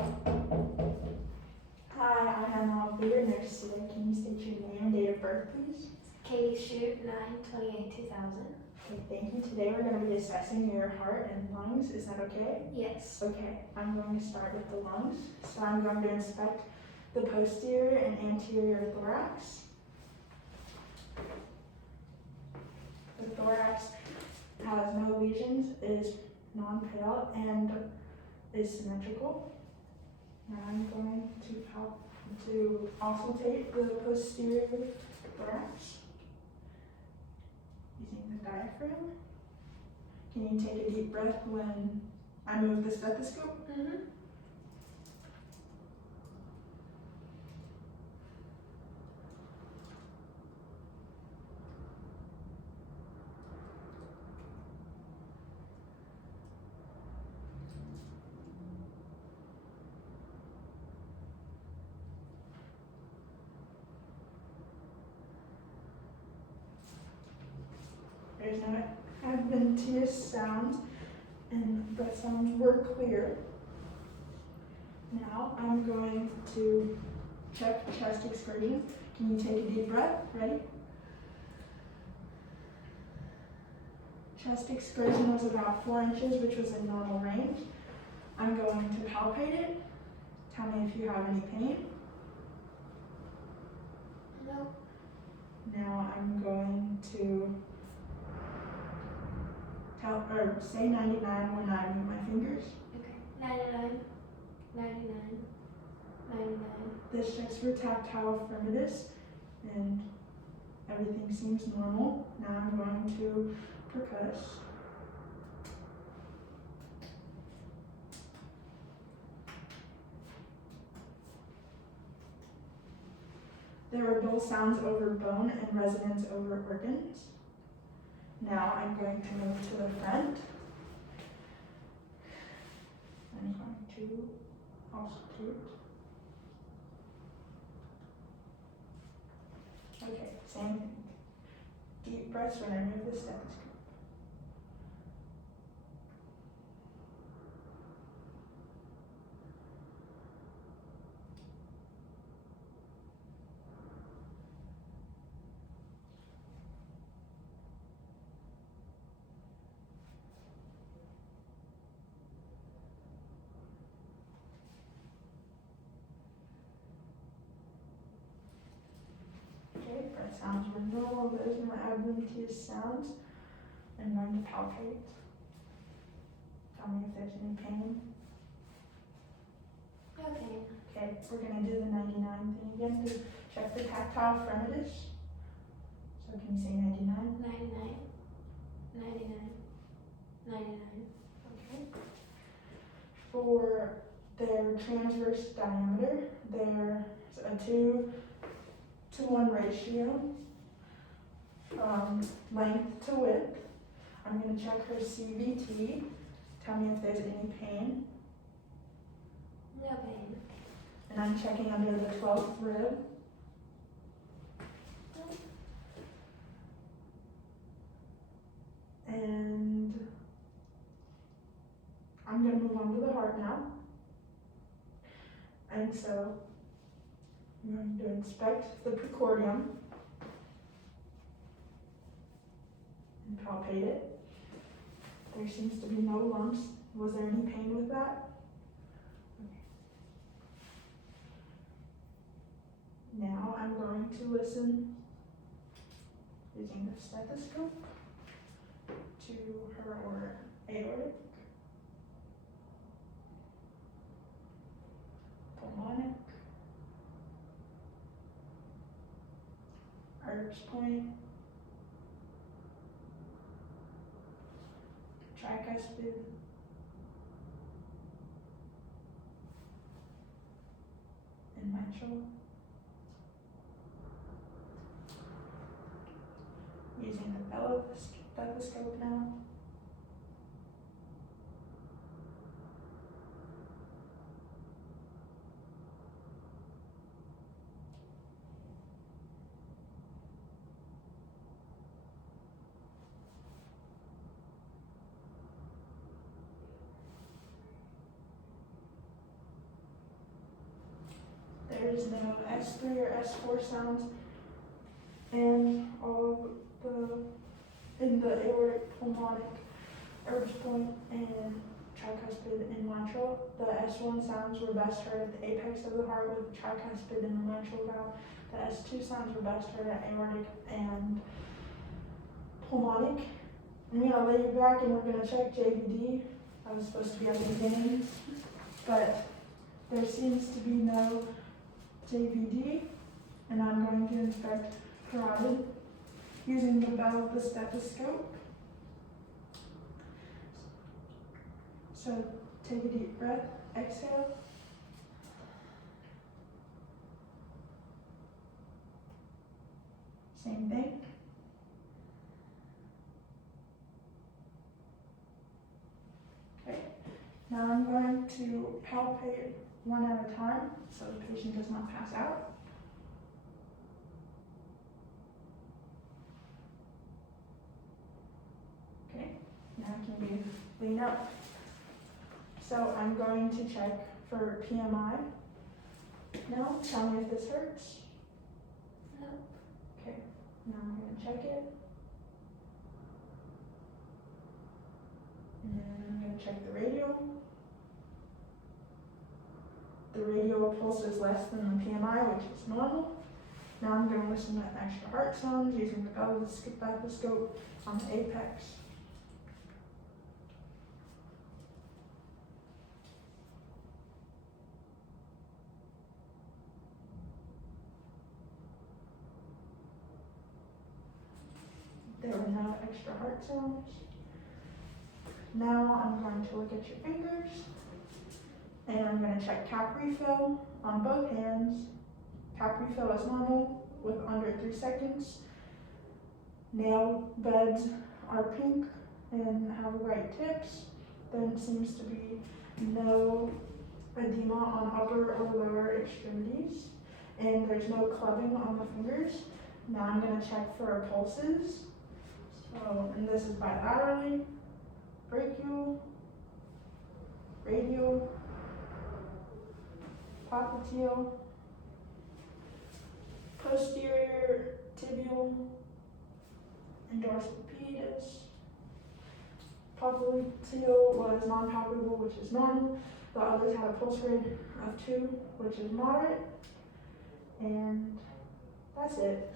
Hi, I am I'll be your nurse today. Can you state your name and date of birth, please? Katie Shute, 9/28/2000. Okay, thank you. Today we're going to be assessing your heart and lungs. Is that okay? Yes. Okay, I'm going to start with the lungs. So I'm going to inspect the posterior and anterior thorax. The thorax has no lesions, is non-pale, and is symmetrical. Now I'm going to auscultate the posterior thorax using the diaphragm. Can you take a deep breath when I move the stethoscope? Mm-hmm. There's no adventitious sounds, and the sounds were clear. Now I'm going to check chest excursion. Can you take a deep breath? Ready? Chest excursion was about 4 inches, which was in normal range. I'm going to palpate it. Tell me if you have any pain. No. Now I'm going to say 99 when I move my fingers. Okay. 99. 99. 99. This checks for tactile firmness, and everything seems normal. Now I'm going to percuss. There were dull sounds over bone and resonance over organs. Now I'm going to move to the front. I'm going to auscultate. Okay, same thing. Deep breaths when I move the stethoscope. Okay, breath sounds were normal. Those are my adventitious sounds. I'm going to palpate. Tell me if there's any pain. Okay. Okay, we're going to do the 99 thing again to check for tactile firmness. So can you say 99? 99. 99. 99. Okay. For their transverse diameter, there's a 2-to-1 ratio from length to width. I'm going to check her CVT. Tell me if there's any pain. No pain. And I'm checking under the 12th rib. And I'm going to move on to the heart now. And so I'm going to inspect the precordium and palpate it. There seems to be no lumps. Was there any pain with that? Okay. Now I'm going to listen using the stethoscope to her aortic, pulmonic, arch point, tricuspid, and mitral. Using the stethoscope now. is no S3 or S4 sounds, and all of in the aortic, pulmonic, aortic point, and tricuspid and mitral. The S1 sounds were best heard at the apex of the heart with tricuspid and the mitral valve. The S2 sounds were best heard at aortic and pulmonic. I'm gonna lay you back and we're gonna check JVD. I was supposed to be at the beginning, but there seems to be no JVD, and I'm going to inspect carotid using the bell of the stethoscope. So take a deep breath, exhale. Same thing. Okay, now I'm going to palpate one at a time so the patient does not pass out. Okay, now I can lean up. So I'm going to check for PMI. Now, tell me if this hurts. No. Okay, now I'm going to check it. And then I'm going to check the radial. The radial pulse is less than the PMI, which is normal. Now I'm going to listen to extra heart sounds using the bell of the stethoscope on the apex. There were no extra heart sounds. Now I'm going to look at your fingers, and I'm going to check cap refill on both hands. Cap refill is normal with under 3 seconds. Nail beds are pink and have white tips. There seems to be no edema on upper or lower extremities, and there's no clubbing on the fingers. Now I'm going to check for pulses. So, and this is bilaterally, brachial, radial, popliteal, posterior tibial, and dorsal pedis. Popliteal was non-palpable, which is normal. The others had a pulse rate of 2, which is moderate. And that's it.